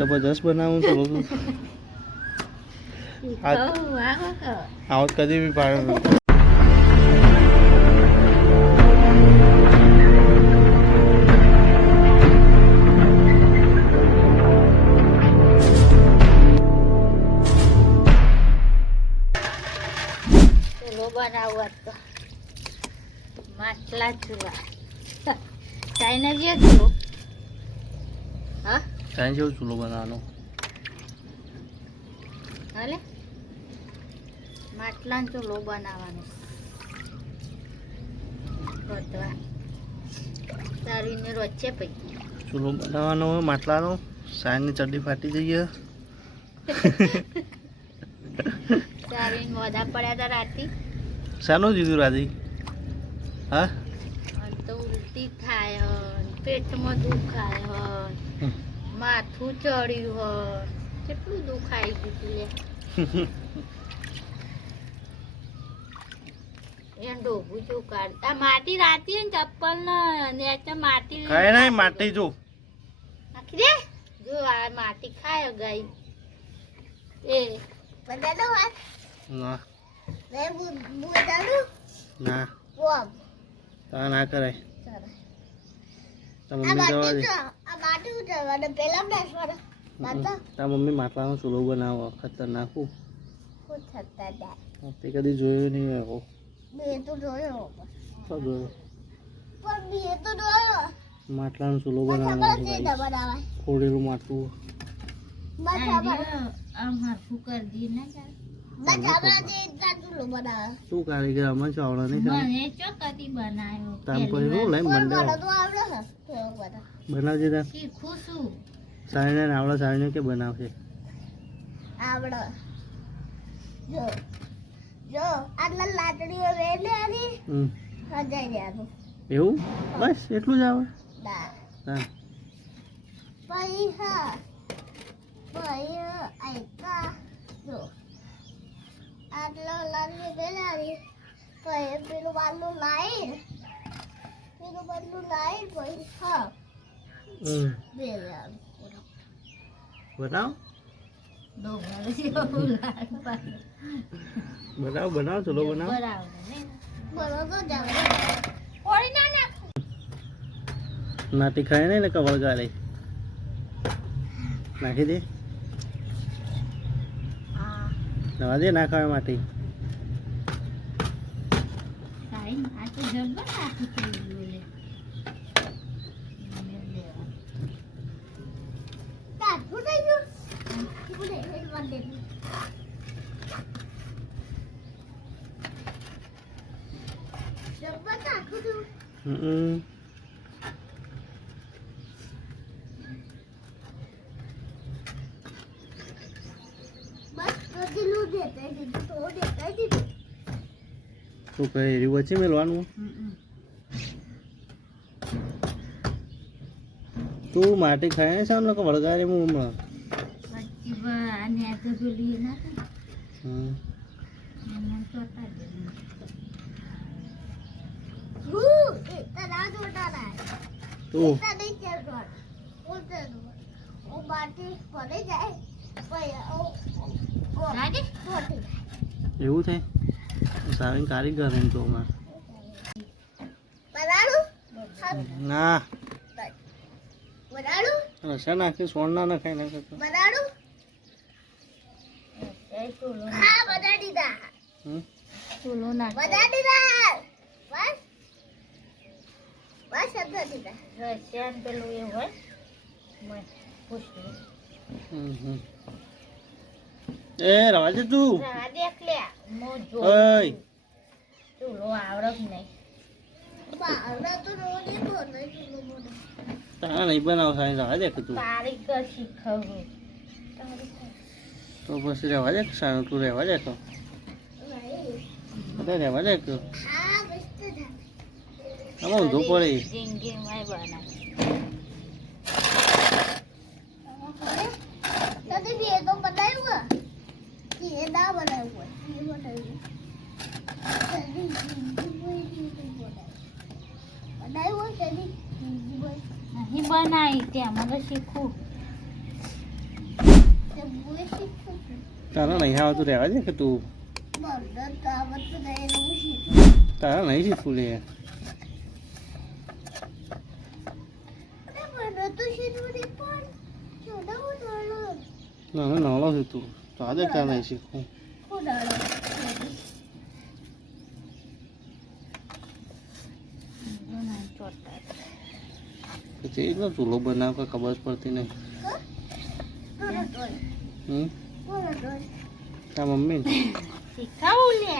જબરદસ્ત બનાવું ચલો તું આવત કદી બી પાડે બનાવવા તો માટલા ચૂલા ચાઇના જે ચૂલો હા ચાઇના જેવો ચૂલો બનાવવાનો હાલે માટલા ચૂલો બનાવવાનો બધવા તારીને રોચે પૈકી ચૂલો બનાવવાનો હોય માટલાનો સાયની ચડ્ડી ફાટી જઈએ તારીને મોઢા પડ્યા હતા રાતી શાનું દીધું રાધી હા તો ઉલટી થાય પેટમાં દુખાય માથું ચડ્યું હોય કેટલું દુખાઈ ગયું લે એ ડોબું શું કાઢતા માટી રાતી ને ચપ્પલ ને માટી ખાય નહીં માટી જો નાખી દે જો આ માટી ખાય ગઈ એ બધાનો વાત ના ના તા ના કરાય તા મમ્મી જવા દે તા મમ્મી માટલાનો ચૂલો બનાવો ખતરનાક તે કદી જોયું નહીં એવો માટલાનો ચૂલો બનાવવાનો ખોડેલું માટલું શું કારીગર અમે ચાવડા નહીં તામ પર હું લઈ બનાવજે તા સારીને આવડે સારીને કે બનાવશે આવડે જો જો આટલા લાટડીઓ વેલે આની હજાઈ જાનું એવું બસ એટલું જ આવે હા પૈસા આઈકા જો આટલો લાટડી વેલે આની પછી પેલું બારનું લાઈન પૈસા બનાવ બનાવ ચલો બનાવ નાટી ખાય નહીં ને કવળ ગાલે નાખી દે નવા દે ના ખાવે માટી શું કહે એરી વચ્ચે મેળવાનું તું માટી ખાય ને સામે લોકો વળગાડે હું હમણાં એવું થાય સારી કારીગર એમ તો ના રસા નાખી સોન ના નખાય નાખે તો એ રવા દે તું ચૂલો આવડત નહીં તારા નહીં બનાવ સારી રવા દે તું કારીગર શીખવું તો પછી રહેવા દે સારું તું રહેવા દે તો રહેવા દે તો આમાં ઊંધું પડે જિંદગીમાં બનાવ નહીં બનાવી ત્યાં મને શીખવું તારા નહીં આવતું રહેવા દે કે તું તારા નહીં શીખવું લે ના નાનો છે તું તો આજે તારા નહીં શીખવું એટલો ચૂલો બનાવ કે ખબર જ પડતી નહીં તા મમ્મી શીખાવું લે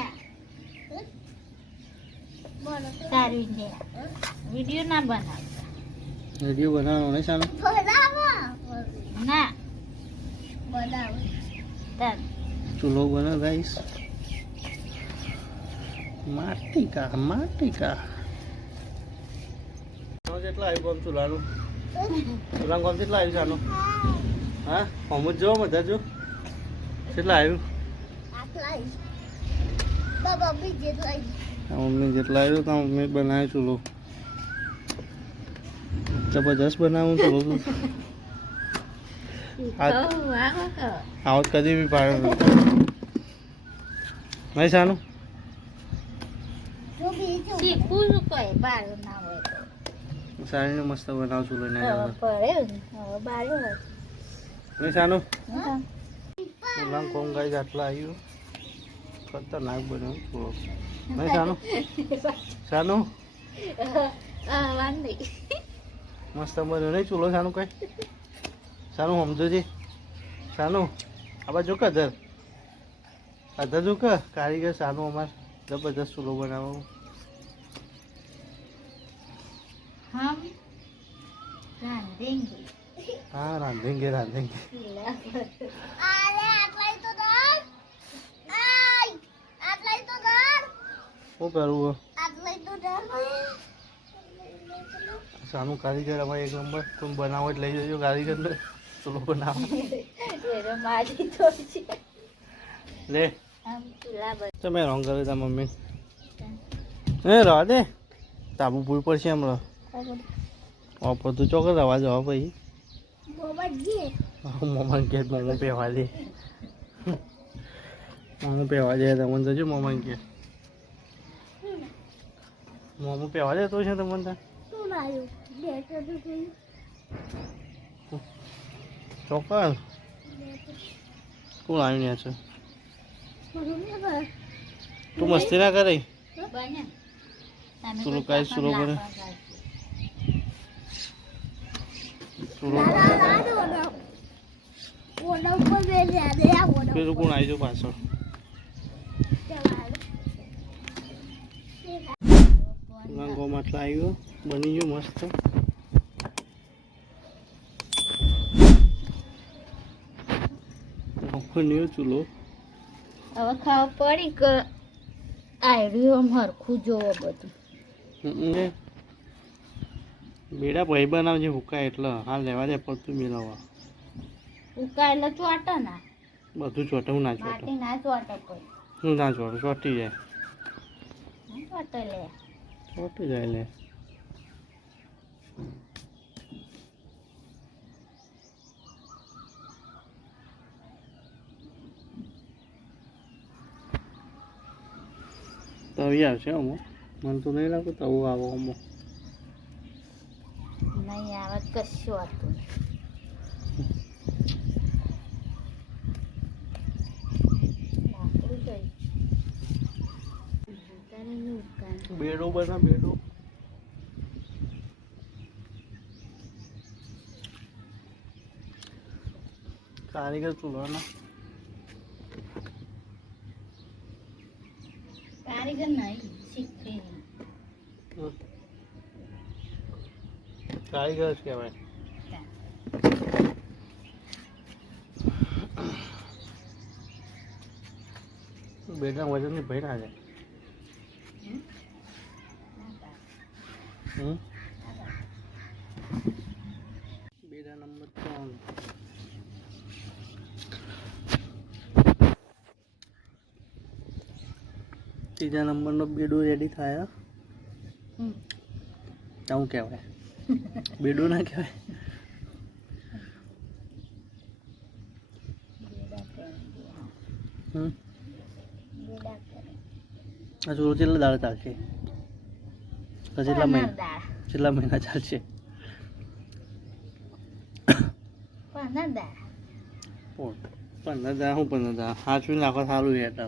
તારી લે વિડિયો ના બનાવતા વિડીયો બનાવવાનો નહીં સાનો ના બનાવ તાર ચૂલો બને ગાઈસ માટી કા કેટલા આવ્યું કોમ ચૂલાનું ચૂલાનું કોમ કેટલા આવ્યું સાનું હા હોમ જ જો બધા જો કેટલા આવ્યું મમ્મી જેટલા આવ્યું તો મમ્મી બનાવ્યો ચૂલો જબરજસ્ત બનાવું ચૂલો તું આવો કદી બી પાડે નહીં સાનું શીખવું શું કોઈ બાર ના હોય સારીને મસ્ત બનાવ ચૂલો ને બારું નહીં સાનું ચૂલા કોમ ગાઈ આટલા આવ્યું ખતરનાક બન્યું ચૂલો નહીં સાનું સાનું મસ્ત બન્યું નહીં ચૂલો સાનું કઈ સાનું સમજો છે સાનું આ બાજુ કધર અધર જો કે કારીગર સાનું અમારે જબરદસ્ત ચૂલો બનાવવાનું हाँ रांधेंगे શું કરવું સાનું કારીગર અમારે એક નંબર તમે બનાવો એટલે લઈ જજો કારીગર ને ચૂલો બનાવો લે તમે રોંગ કર્યું તા મમ્મી હે રવા દે તાબુ પૂરી પડશે હમણાં ઓપર તું ચોક્કસ રવા જવા પછી મોમન કે મોમો પહેવા દે મોમો પહેવા દે તમને જજો મોમન કે મોમો પહેવા દે તો છે તમને ત્યાં ચોક્કસ કોણ આવ્યું ત્યાં છે તું મસ્તી ના કરે ચૂલો કાંઈ ચૂલો બને પેલું કોણ આવી જાવ પાછળ માટલા આવ્યો બની ગયો મસ્ત ન્યુ ચૂલો હવે ખાવા પડી કે આવ્યું હરખું જોવો બધું બેડા ભાઈ બનાવજે હુકાય એટલે હાલ લેવા દે પડતું મેળવવા ઉકા એટલે ચોટે ના બધું ચોટવું ના ચોટે માટી ના ચોટે કોઈ હું ના ચોટે ચોટી જાય ચોટે લે ચોટી જાય લે તવી આવશે અમો મને તો નહીં લાગતું તવું આવો અમો નહીં આવે કશું હતું બેડો બના બેડો કારીગર ચૂલવાના કારીગર નહીં શીખે કારીગર જ કહેવાય બેડા વજનની ભય ના જાય બેડા નંબર 3 ત્રીજા નંબરનો બેડો રેડી થાય શું કહેવાય બેડો ના કહેવાય આ ચૂલો કેટલા દાડા ચાલશે? કેટલા મહિના ચાલશે? 15 દાડા. 15 દાડા શું 15 દાડા? હાચવીને રાખો સારું હેઠ.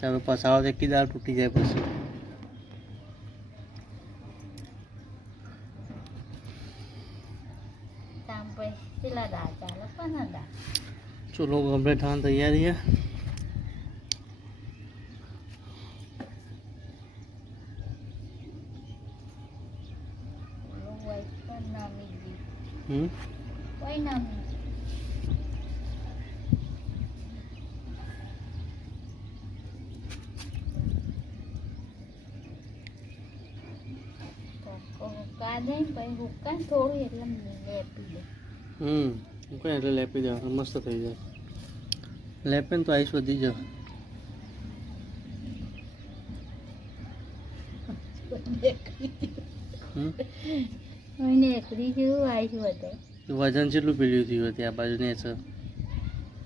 તમે પસાવો તો એકી દાળ તૂટી જાય પછી. કામ પછી કેટલા દાડા ચાલે? 15 દાડા. ચૂલો કમ્પ્લીટ થવાની તૈયારી છે. કોઈ નામી હુકા દે પછી હુકા થોડું એટલે લેપી દે. કોઈ એટલે લેપી દેવાનું મસ્ત થઈ જાય. લેપે ને તો આઈસ વધી જાય. એકરી જેવું આવીશું હતું. વજન કેટલું પેલું થયું હતું આ બાજુ ને છે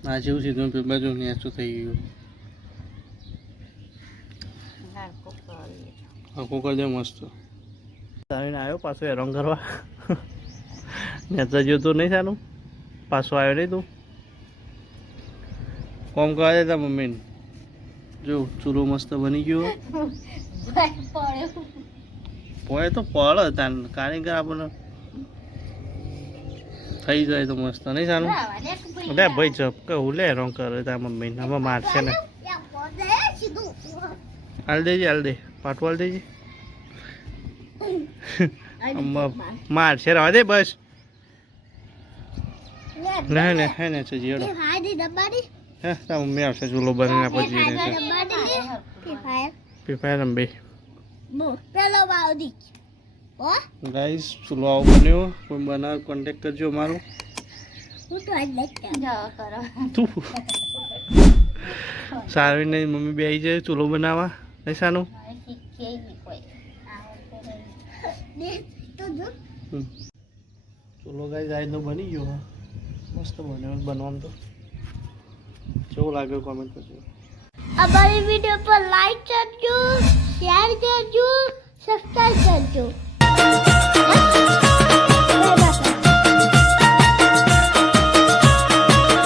આ જેવું સીધું પેલી બાજુ નેચું થઈ ગયું. આખું કરી દે મસ્ત. તારીને આવ્યો પાછો હેરાન કરવા. નેચા જેવું તો નહીં સારું. પાછો આવ્યો નહીં તું. કોમ કરવા દે તા મમ્મીને. જો ચૂલો મસ્ત બની ગયો. પોળે તો પડે તાન કારીગર આપણને થઈ જાય તો મસ્ત નહીં સારું. લે ભાઈ જપ કહું લે હેરાન કરે તાર મમ્મીને. આમાં મારશે ને. હાલ દેજે હાલ દે પાટું હાલ દેજે. મારશે રવા દે બસ. ના ને હે ને છે જીડો. હે તાર મમ્મી આવશે ચૂલો બનીને પછી ફ્રી ફાયર રમબે. ગાઈસ ચૂલો આવો બન્યો. કોઈ બનાવ કોન્ટેક્ટ કરજો અમારો. તું સારી નહીં મમ્મી બે આવી જાય ચૂલો બનાવવા નહીં સાનું. ચૂલો ગાઈસ આજનો બની ગયો. મસ્ત બન્યો બનવામાં તો. કેવું લાગ્યું કોમેન્ટ કરજો. અમારી વિડીયો પર લાઈક કરજો, શેર કરજો, સબસ્ક્રાઇબ કરજો.